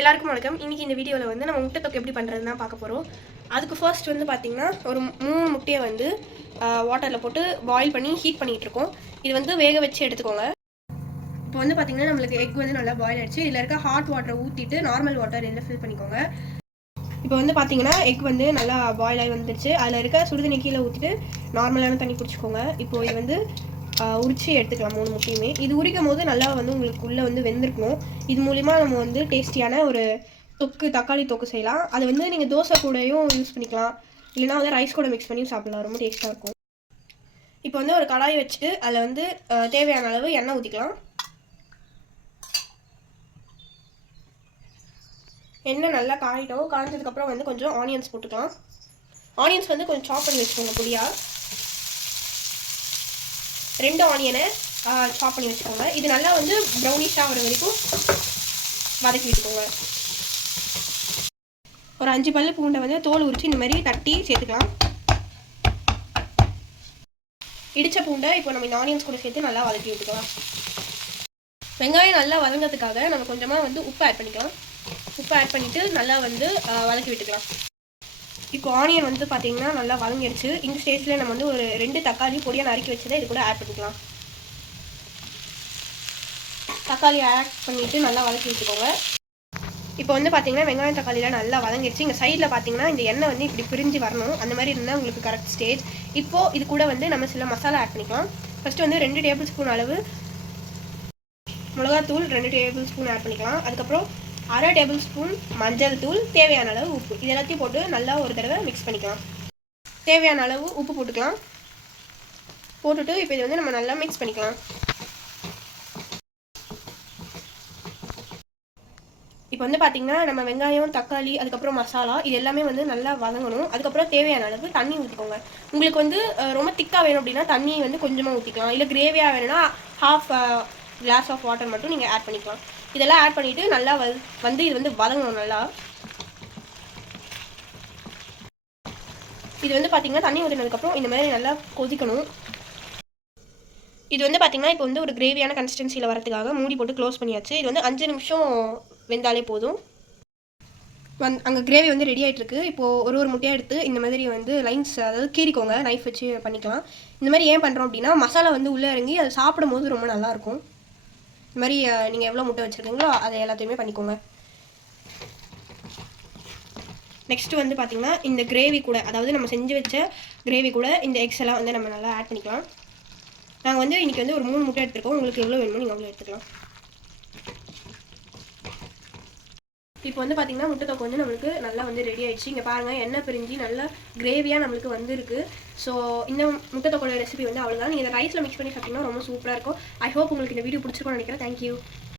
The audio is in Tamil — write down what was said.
எல்லாருக்கும் வணக்கம். இன்னைக்கு இந்த வீடியோவில் வந்து நம்ம முட்டை தொக்கு எப்படி பண்ணுறதுன்னு தான் பார்க்க போகிறோம் அதுக்கு ஃபர்ஸ்ட் வந்து பார்த்தீங்கன்னா ஒரு மூணு முட்டையை வந்து வாட்டரில் போட்டு பாயில் பண்ணி ஹீட் பண்ணிகிட்ருக்கோம் இது வந்து வேக வச்சு எடுத்துக்கோங்க. இப்போ வந்து பார்த்தீங்கன்னா நம்மளுக்கு எக் வந்து நல்லா பாயில் ஆயிடுச்சு. இதில் இருக்க ஹாட் வாட்டரை ஊற்றிட்டு நார்மல் வாட்டர் எல்லாம் ஃபில் பண்ணிக்கோங்க. இப்போ வந்து பார்த்தீங்கன்னா எக் வந்து நல்லா பாயில் ஆகி வந்துடுச்சு அதில் இருக்க சுடுதண்ணி கீழே ஊற்றிட்டு நார்மலான தண்ணி குடிச்சிக்கோங்க. இப்போ இது வந்து உரிச்சு எடுத்துக்கலாம் மூணு முட்டையுமே. இது உரிக்கும் போது நல்லா வந்து உங்களுக்கு உள்ளே வந்து வெந்திருக்கும் இது மூலிமா நம்ம வந்து டேஸ்டியான ஒரு தொக்கு தக்காளி தொக்கு செய்யலாம். அது வந்து நீங்கள் தோசை கூடயும் யூஸ் பண்ணிக்கலாம். இல்லைனா வந்து ரைஸ் கூட மிக்ஸ் பண்ணியும் சாப்பிடலாம். ரொம்ப டேஸ்ட்டாக இருக்கும். இப்போ வந்து ஒரு கடாய் வச்சுட்டு அதில் வந்து தேவையான அளவு எண்ணெய் ஊற்றிக்கலாம் எண்ணெய் நல்லா காயிட்டோம். காய்ஞ்சதுக்கப்புறம் வந்து கொஞ்சம் ஆனியன்ஸ் போட்டுக்கலாம். ஆனியன்ஸ் வந்து கொஞ்சம் சாப் பண்ணி வச்சுக்கோங்க பொடியா. ரெண்டு ஆனியனை சாப் பண்ணி வச்சுக்கோங்க. இது நல்லா வந்து ப்ரௌனிஷாக வர வரைக்கும் வதக்கி விட்டுக்கோங்க. ஒரு அஞ்சு பல்லு பூண்டை வந்து தோல் உரிச்சு இந்த மாதிரி தட்டி சேர்த்துக்கலாம். இடித்த பூண்டை இப்போ நம்ம இந்த ஆனியன்ஸ் கூட சேர்த்து நல்லா வதக்கி விட்டுக்கலாம். வெங்காயம் நல்லா வதங்கிறதுக்காக நம்ம கொஞ்சமாக வந்து உப்பு ஆட் பண்ணிக்கலாம். உப்பு ஆட் பண்ணிவிட்டு நல்லா வந்து வதக்கி விட்டுக்கலாம். இப்போ ஆனியன் வந்து பார்த்தீங்கன்னா நல்லா வதங்கிடுச்சு இந்த ஸ்டேஜில் நம்ம வந்து ஒரு ரெண்டு தக்காளி பொடியாக நறுக்கி வச்சதை இது கூட ஆட் பண்ணிக்கலாம். தக்காளி ஆட் பண்ணிவிட்டு நல்லா வதக்கி வச்சுக்கோங்க. இப்போ வந்து பார்த்தீங்கன்னா வெங்காயம் தக்காளிலாம் நல்லா வதங்கிடுச்சு இங்கே சைடில் பார்த்தீங்கன்னா இந்த எண்ணெய் வந்து இப்படி பிரிஞ்சு வரணும். அந்த மாதிரி இருந்தால் உங்களுக்கு கரெக்ட் ஸ்டேஜ் இப்போது இது கூட வந்து நம்ம சில மசாலா ஆட் பண்ணிக்கலாம். ஃபஸ்ட்டு வந்து ரெண்டு டேபிள் ஸ்பூன் அளவு மிளகாத்தூள் ரெண்டு டேபிள் ஸ்பூன் ஆட் பண்ணிக்கலாம். அதுக்கப்புறம் அரை டேபிள் ஸ்பூன் மஞ்சள் தூள் தேவையான அளவு உப்பு. இது எல்லாத்தையும் போட்டு நல்லா ஒரு தடவை மிக்ஸ் பண்ணிக்கலாம். தேவையான அளவு உப்பு போட்டுக்கலாம். போட்டுட்டு இப்போ இது வந்து நம்ம நல்லா மிக்ஸ் பண்ணிக்கலாம். இப்போ வந்து பார்த்தீங்கன்னா நம்ம வெங்காயம் தக்காளி அதுக்கப்புறம் மசாலா இது எல்லாமே வந்து நல்லா வதங்கணும். அதுக்கப்புறம் தேவையான அளவு தண்ணி ஊற்றிக்கோங்க உங்களுக்கு வந்து ரொம்ப திக்காக வேணும் அப்படின்னா தண்ணி வந்து கொஞ்சமாக ஊற்றிக்கலாம் இல்லை கிரேவியாக வேணும்னா ஹாஃப் கிளாஸ் ஆஃப் வாட்டர் மட்டும் நீங்கள் ஆட் பண்ணிக்கலாம். இதெல்லாம் ஆட் பண்ணிவிட்டு நல்லா வ வந்து இது வந்து வதங்கணும் நல்லா. இது வந்து பார்த்திங்கன்னா தண்ணி ஊற்றினதுக்கப்புறம் இந்த மாதிரி நல்லா கொதிக்கணும். இது வந்து பார்த்திங்கன்னா இப்போ வந்து ஒரு கிரேவியான கன்சிஸ்டன்சியில் வரதுக்காக மூடி போட்டு க்ளோஸ் பண்ணியாச்சு. இது வந்து அஞ்சு நிமிஷம் வெந்தாலே போதும். வந் அங்கே கிரேவி வந்து ரெடி ஆகிட்டுருக்கு இப்போது ஒரு ஒரு முட்டையாக எடுத்து இந்த மாதிரி வந்து லைன்ஸ் அதாவது கீறிக்கோங்க. நைஃப் வச்சு பண்ணிக்கலாம். இந்த மாதிரி ஏன் பண்ணுறோம் அப்படின்னா மசாலா வந்து உள்ளே இறங்கி அதை சாப்பிடும் போது ரொம்ப நல்லாயிருக்கும் இந்த மாதிரி நீங்கள் எவ்வளோ முட்டை வச்சுருக்கீங்களோ அதை எல்லாத்தையுமே பண்ணிக்கோங்க. நெக்ஸ்ட் வந்து பார்த்தீங்கன்னா இந்த கிரேவி கூட அதாவது நம்ம செஞ்சு வச்ச கிரேவி கூட இந்த எக்ஸ் எல்லாம் வந்து நம்ம நல்லா ஆட் பண்ணிக்கலாம். நாங்கள் வந்து இன்றைக்கி வந்து ஒரு மூணு முட்டை எடுத்துருக்கோம். உங்களுக்கு எவ்வளோ வேணுமோ நீங்கள் அவ்வளோ எடுத்துக்கலாம். இப்போ வந்து பார்த்தீங்கன்னா முட்டை தொக்கு வந்து நம்மளுக்கு நல்லா வந்து ரெடி ஆயிடுச்சு. இங்கே பாருங்கள் எண்ணெய் பிரிஞ்சு நல்லா கிரேவியாக நம்மளுக்கு வந்திருக்கு. ஸோ இந்த முட்டை தொக்கோட ரெசிபி வந்து அவ்வளோதான் நீங்கள் ரைஸில் மிக்ஸ் பண்ணி சாப்பிட்டீங்கன்னா ரொம்ப சூப்பராக இருக்கும். ஐ ஹோப் உங்களுக்கு இந்த வீடியோ பிடிச்சிருக்கோம்னு நினைக்கிறேன். தேங்க்யூ